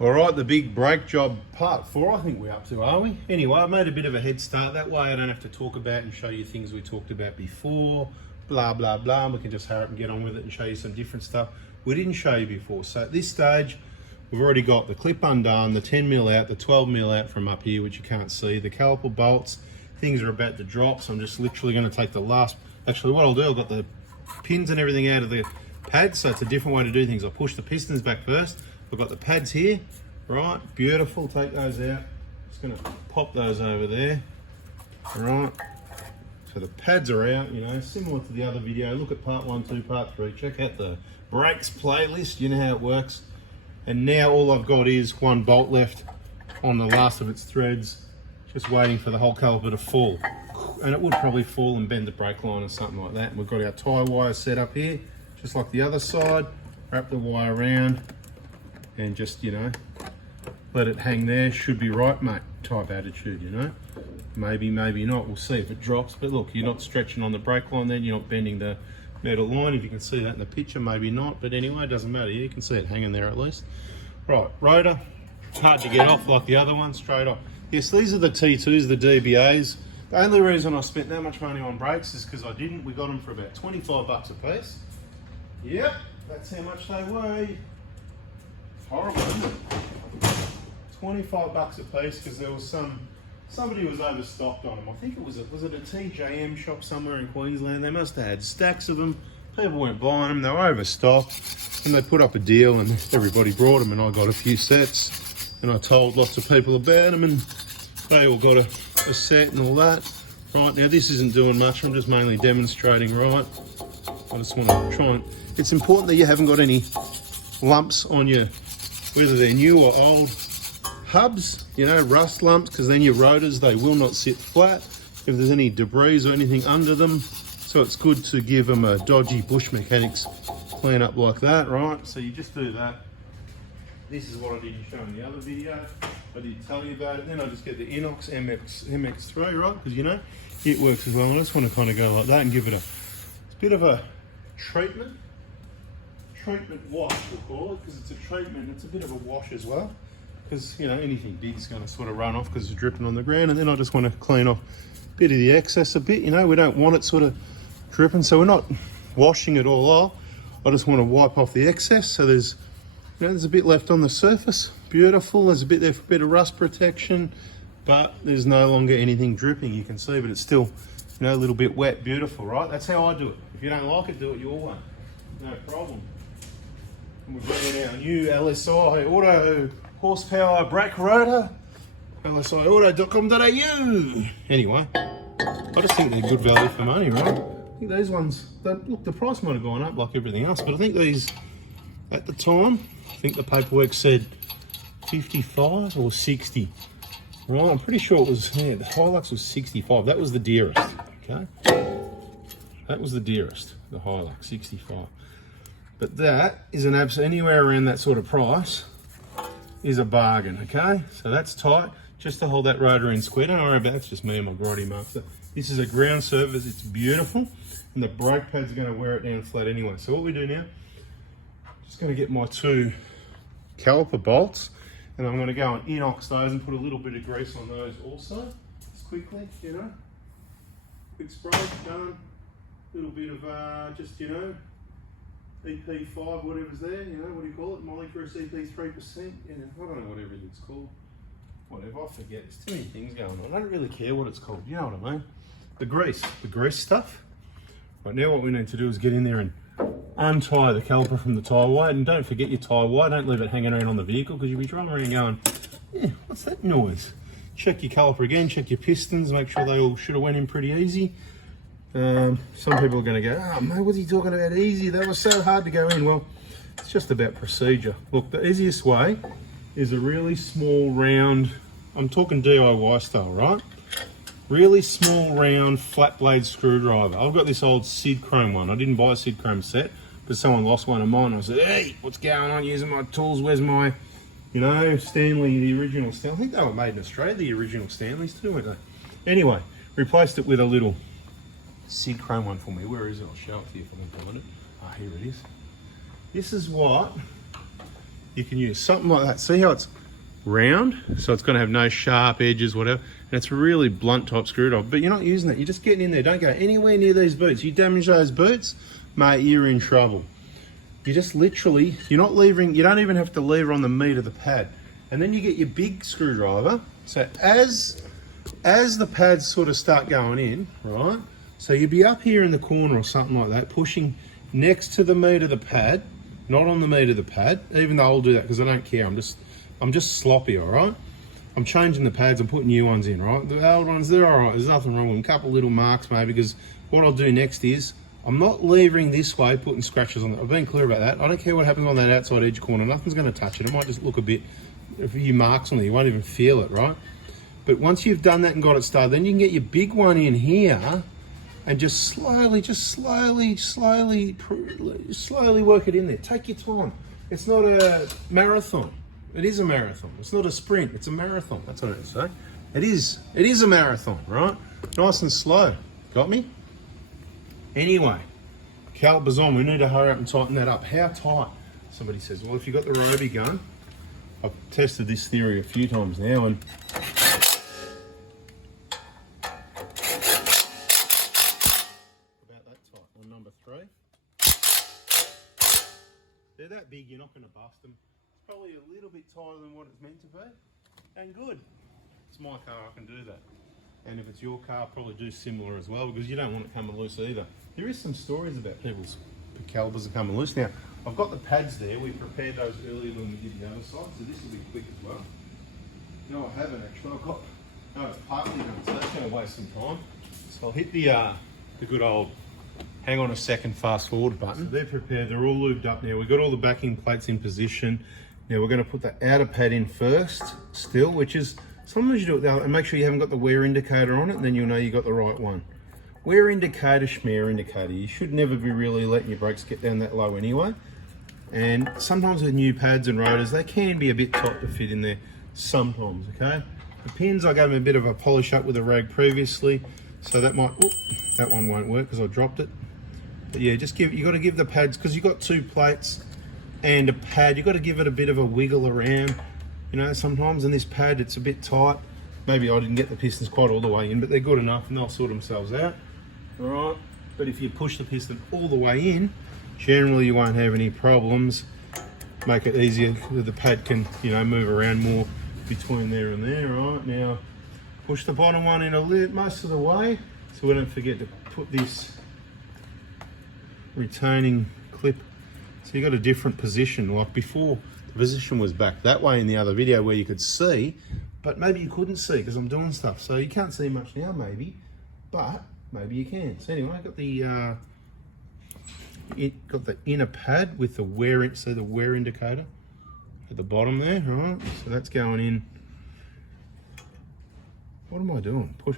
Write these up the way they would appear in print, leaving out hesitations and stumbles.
All right, the big brake job part 4, I think we're up to, are we? Anyway, I made a bit of a head start. That way I don't have to talk about and show you things we talked about before, blah, blah, blah. We can just hurry up and get on with it and show you some different stuff we didn't show you before. So at this stage, we've already got the clip undone, the 10mm out, the 12mm out from up here, which you can't see, the caliper bolts. Things are about to drop, so I'm just literally going to take the last, actually what I'll do, I've got the pins and everything out of the pads, so it's a different way to do things. I'll push the pistons back first. I've got the pads here, right, beautiful, take those out. Just gonna pop those over there, all right. So the pads are out, you know, similar to the other video. Look at part 1, 2, part 3, check out the brakes playlist, you know how it works. And now all I've got is one bolt left on the last of its threads, just waiting for the whole caliper to fall. And it would probably fall and bend the brake line or something like that. And we've got our tie wire set up here, just like the other side. Wrap the wire around and just, you know, let it hang there. Should be right, mate, type attitude, you know. Maybe, maybe not, we'll see if it drops. But look, you're not stretching on the brake line then, you're not bending the metal line. If you can see that in the picture, maybe not, but anyway, it doesn't matter. You can see it hanging there at least. Right, rotor, it's hard to get off like the other one, straight off. Yes, these are the T2s, the DBAs. The only reason I spent that much money on brakes is because I didn't. We got them for about 25 bucks a piece. Yep, that's how much they weigh. Horrible, isn't it? 25 bucks a piece because there was somebody was overstocked on them. I think it was a TJM shop somewhere in Queensland. They must have had stacks of them. People weren't buying them, they were overstocked, and they put up a deal and everybody brought them, and I got a few sets, and I told lots of people about them, and they all got a set and all that. Right, now this isn't doing much, I'm just mainly demonstrating, right? I just want to try and, it's important that you haven't got any lumps on your, whether they're new or old hubs, you know, rust lumps, because then your rotors, they will not sit flat if there's any debris or anything under them. So it's good to give them a dodgy bush mechanics clean up like that, right? So you just do that. This is what I didn't show in the other video. I did tell you about it. Then I just get the Inox MX3, right? Because, you know, it works as well. I just want to kind of go like that and give it a bit of a treatment wash, we'll call it, because it's a treatment. It's a bit of a wash as well, because, you know, anything big is going to sort of run off because it's dripping on the ground. And then I just want to clean off a bit of the excess a bit. You know, we don't want it sort of dripping, so we're not washing it all off. I just want to wipe off the excess. So there's, you know, there's a bit left on the surface. Beautiful. There's a bit there for a bit of rust protection, but there's no longer anything dripping, you can see, but it's still, you know, a little bit wet. Beautiful, right? That's how I do it. If you don't like it, do it your way. No problem. And we're bringing our new LSI Auto Horsepower Brake Rotor, lsiauto.com.au. Anyway, I just think they're good value for money, right? I think these ones, look, the price might have gone up like everything else, but I think these, at the time, I think the paperwork said 55 or 60. Right, I'm pretty sure it was, yeah, the Hilux was 65. That was the dearest, okay? That was the dearest, the Hilux, 65. But that is an absolute, anywhere around that sort of price is a bargain, okay? So that's tight, just to hold that rotor in square. Don't worry about it, it's just me and my grotty master. This is a ground surface, it's beautiful, and the brake pads are gonna wear it down flat anyway. So what we do now, just gonna get my 2 caliper bolts, and I'm gonna go and inox those and put a little bit of grease on those also, just quickly, you know. Quick spray, done. Little bit of just, you know, EP5, whatever's there, you know, what do you call it? Molly-press EP3%, you know, I don't know what everything's called. Whatever, I forget, there's too many things going on. I don't really care what it's called, you know what I mean? The grease stuff. Right, now what we need to do is get in there and untie the caliper from the tyre wire, and don't forget your tyre wire, don't leave it hanging around on the vehicle, because you'll be driving around going, yeah, what's that noise? Check your caliper again, check your pistons, make sure they all should have went in pretty easy. Some people are going to go, oh mate, what's he talking about easy? That was so hard to go in. Well, it's just about procedure. Look, the easiest way is a really small round, I'm talking DIY style, right? Really small round flat blade screwdriver. I've got this old Sid Chrome one. I didn't buy a Sid Chrome set, but someone lost one of mine. I said, hey, what's going on using my tools? Where's my, you know, Stanley, the original Stanley. I think they were made in Australia, the original Stanleys too, weren't they? Anyway, replaced it with a little Sid Chrome one for me. Where is it? I'll show it to you if I can find it. Ah, here it is. This is what you can use something like that. See how it's round? So it's going to have no sharp edges, whatever. And it's a really blunt type screwdriver, but you're not using that. You're just getting in there. Don't go anywhere near these boots. You damage those boots, mate, you're in trouble. You just literally, you're not levering, you don't even have to lever on the meat of the pad. And then you get your big screwdriver. So as the pads sort of start going in, right? So you'd be up here in the corner or something like that, pushing next to the meat of the pad, not on the meat of the pad, even though I'll do that because I don't care. I'm just sloppy, all right? I'm changing the pads and putting new ones in, right? The old ones, they're all right. There's nothing wrong with them. A couple little marks maybe, because what I'll do next is, I'm not levering this way, putting scratches on it. I've been clear about that. I don't care what happens on that outside edge corner. Nothing's going to touch it. It might just look a bit, a few marks on there. You won't even feel it, right? But once you've done that and got it started, then you can get your big one in here and just slowly work it in there. Take your time. It's not a marathon. It is a marathon. It's not a sprint. It's a marathon. That's what I say. It is a marathon, right? Nice and slow. Got me? Anyway, caliper's on. We need to hurry up and tighten that up. How tight? Somebody says, well, if you've got the Roby gun, I've tested this theory a few times now, and about that tight on number 3. They're that big, you're not going to bust them. It's probably a little bit tighter than what it's meant to be, and good. It's my car, I can do that. And if it's your car, probably do similar as well, because you don't want it coming loose either. There is some stories about people's calipers are coming loose. Now, I've got the pads there. We prepared those earlier when we did the other side, so this will be quick as well. No, I haven't actually. No, it's partly done, so that's going to waste some time. So I'll hit the good old hang on a second fast forward button. So they're prepared, they're all lubed up now. We've got all the backing plates in position. Now we're going to put the outer pad in first, still, which is, sometimes you do it that way, and make sure you haven't got the wear indicator on it, and then you'll know you got the right one. Wear indicator, schmear indicator. You should never be really letting your brakes get down that low anyway. And sometimes with new pads and rotors, they can be a bit tight to fit in there sometimes, okay? The pins, I gave them a bit of a polish up with a rag previously, so that might, that one won't work because I dropped it. But yeah, just you got to give the pads, because you've got 2 plates and a pad, you've got to give it a bit of a wiggle around. You know, sometimes in this pad it's a bit tight. Maybe I didn't get the pistons quite all the way in, but they're good enough and they'll sort themselves out. All right, but if you push the piston all the way in, generally you won't have any problems. Make it easier, the pad can, you know, move around more between there and there. Right, now push the bottom one in a little, most of the way, so we don't forget to put this retaining clip. So you got a different position, like before the position was back that way in the other video where you could see, but maybe you couldn't see because I'm doing stuff, so you can't see much now maybe, but maybe you can. So anyway, I got the inner pad with the wear, so the wear indicator at the bottom there, right? So that's going in. What am I doing? Push.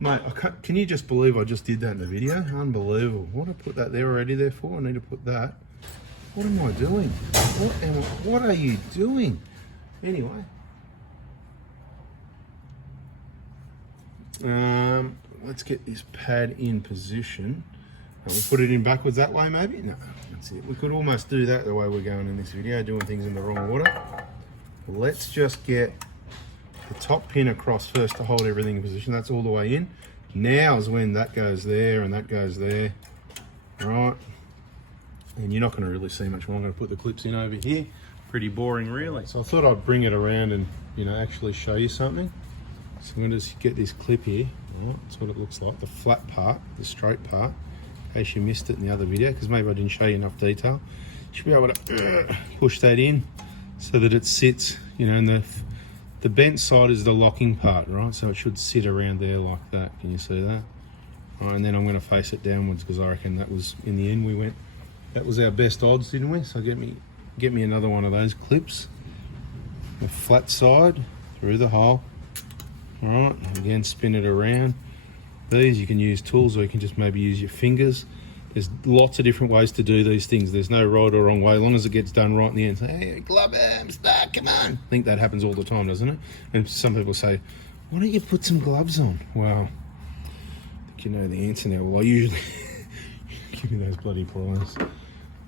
Mate, can you just believe I just did that in the video? Unbelievable. What did I put that there already there for? I need to put that. What am I doing? What are you doing? Anyway. Let's get this pad in position. We'll put it in backwards that way maybe? No, that's it. We could almost do that the way we're going in this video, doing things in the wrong order. Let's just get the top pin across first to hold everything in position. That's all the way in. Now is when that goes there and that goes there. Right. And you're not going to really see much more. I'm going to put the clips in over here. Pretty boring really. So I thought I'd bring it around and, you know, actually show you something. So I'm going to just get this clip here. Right. That's what it looks like. The flat part, the straight part. In case you missed it in the other video, because maybe I didn't show you enough detail. You should be able to push that in so that it sits, you know, in the bent side is the locking part, right? So it should sit around there like that. Can you see that? All right, and then I'm going to face it downwards because I reckon that was, in the end, we went, that was our best odds, didn't we? So get me another one of those clips. The flat side through the hole. All right, again, spin it around. These you can use tools, or you can just maybe use your fingers. There's lots of different ways to do these things. There's no right or wrong way, as long as it gets done right in the end. Say, hey, glove I'm stuck, come on. I think that happens all the time, doesn't it? And some people say, why don't you put some gloves on? Well, I think you know the answer now. Well, I usually, give me those bloody pliers.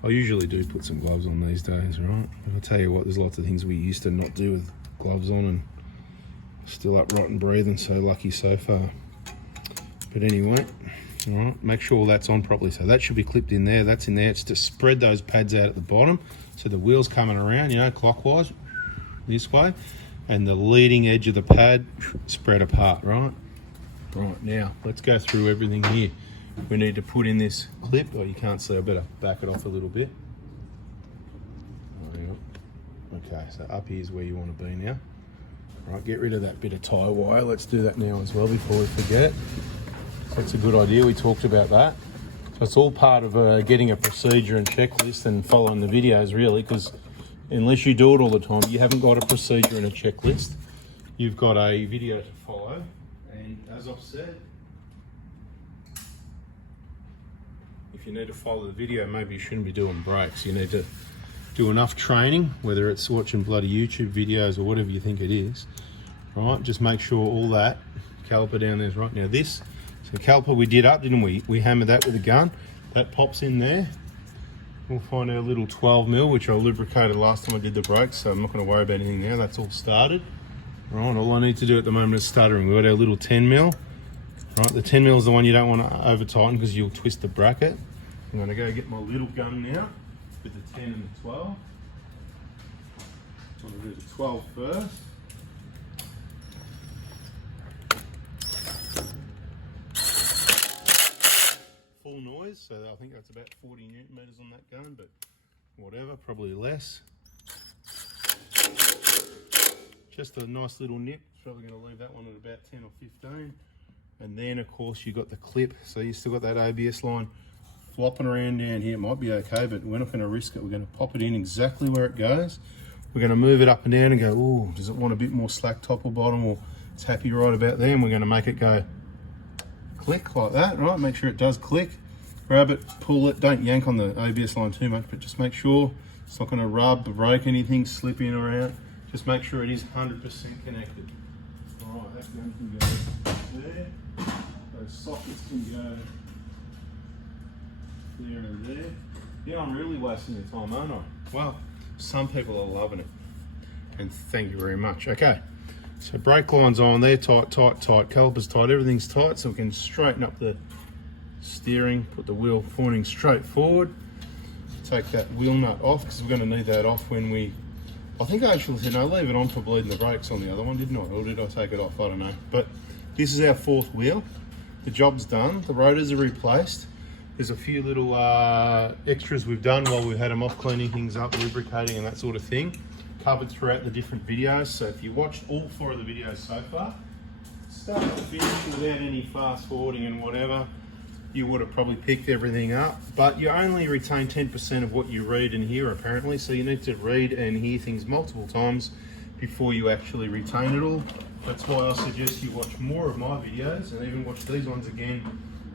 I usually do put some gloves on these days, right? I'll tell you what, there's lots of things we used to not do with gloves on and still upright and breathing, so lucky so far. But anyway, all right, make sure all that's on properly. So that should be clipped in there, that's in there. It's to spread those pads out at the bottom. So the wheel's coming around, you know, clockwise, this way. And the leading edge of the pad spread apart, right? Right, now let's go through everything here. We need to put in this clip. Oh, you can't see, I better back it off a little bit. Okay, so up here is where you want to be now. Right, get rid of that bit of tie wire. Let's do that now as well before we forget. That's a good idea, we talked about that. So it's all part of getting a procedure and checklist and following the videos really, because unless you do it all the time, you haven't got a procedure and a checklist. You've got a video to follow, and as I've said, if you need to follow the video, maybe you shouldn't be doing brakes. You need to do enough training, whether it's watching bloody YouTube videos or whatever you think it is, right? Just make sure all that caliper down there is right. Now this, so the caliper we did up, didn't we? We hammered that with a gun. That pops in there. We'll find our little 12mm, which I lubricated last time I did the brakes, so I'm not going to worry about anything now. That's all started. Right, all I need to do at the moment is stuttering. We've got our little 10mm. Right, the 10mm is the one you don't want to over tighten because you'll twist the bracket. I'm going to go get my little gun now with the 10 and the 12. I'm going to do the 12 first. Full noise, so I think that's about 40 Newton meters on that gun, but whatever, probably less. Just a nice little nip. Probably going to leave that one at about 10 or 15. And then of course you got the clip, so you still got that ABS line flopping around down here. It might be okay, but we're not going to risk it. We're going to pop it in exactly where it goes. We're going to move it up and down and go, oh, does it want a bit more slack top or bottom? Or it's happy right about there, and we're going to make it go click like that, right? Make sure it does click. Grab it, pull it, don't yank on the ABS line too much, but just make sure it's not going to rub, break anything, slip in or out. Just make sure it is 100% connected. All right, that gun can go there. Those sockets can go there and there. Yeah, I'm really wasting your time, aren't I? Well, some people are loving it. And thank you very much. Okay, so brake line's on there, tight, tight, tight. Caliper's tight, everything's tight, so we can straighten up the steering, put the wheel pointing straight forward. Take that wheel nut off, because we're going to need that off when we... I think I actually said, no, leave it on for bleeding the brakes on the other one, didn't I? Or did I take it off? I don't know. But this is our fourth wheel. The job's done. The rotors are replaced. There's a few little extras we've done while we've had them off, cleaning things up, lubricating and that sort of thing, covered throughout the different videos. So if you watched all 4 of the videos so far, start to finish without any fast forwarding and whatever, you would have probably picked everything up, but you only retain 10% of what you read and hear apparently, so you need to read and hear things multiple times before you actually retain it all. That's why I suggest you watch more of my videos, and even watch these ones again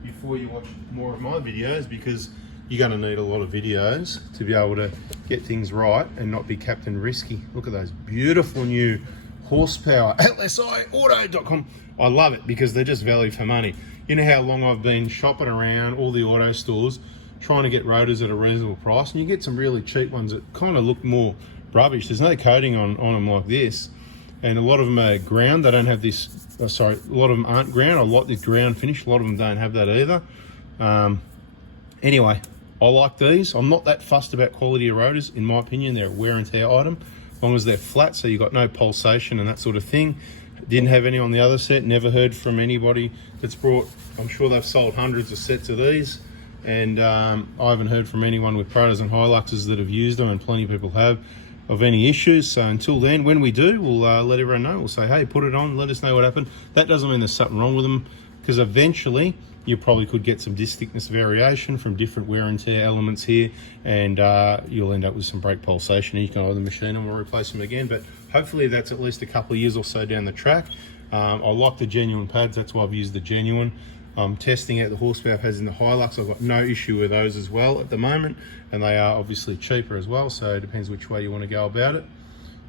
before you watch more of my videos, because you're going to need a lot of videos to be able to get things right and not be Captain Risky. Look at those beautiful new horsepower lsiauto.com. I love it because they're just value for money. You know how long I've been shopping around all the auto stores trying to get rotors at a reasonable price, and you get some really cheap ones that kind of look more rubbish. There's no coating on them like this, and a lot of them are ground. They don't have this, a lot of them aren't ground. I like the ground finish. A lot of them don't have that either. Anyway, I like these. I'm not that fussed about quality of rotors. In my opinion, they're a wear and tear item, as long as they're flat, so you've got no pulsation and that sort of thing. Didn't have any on the other set. Never heard from anybody that's brought, I'm sure they've sold hundreds of sets of these, and I haven't heard from anyone with Protos and Hiluxes that have used them, and plenty of people have, of any issues. So until then, when we do, we'll let everyone know. We'll say, hey, put it on, let us know what happened. That doesn't mean there's something wrong with them, because eventually you probably could get some disc thickness variation from different wear and tear elements here, and you'll end up with some brake pulsation, and you can either machine them or replace them again. But hopefully that's at least a couple of years or so down the track. I like the genuine pads, that's why I've used the genuine. I'm testing out the horsepower pads in the Hilux. I've got no issue with those as well at the moment, and they are obviously cheaper as well, so it depends which way you want to go about it.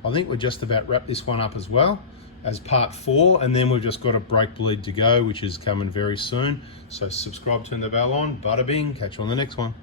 I think we're just about wrap this one up as well as part 4, and then we've just got a brake bleed to go, which is coming very soon. So subscribe, turn the bell on, bada bing, catch you on the next one.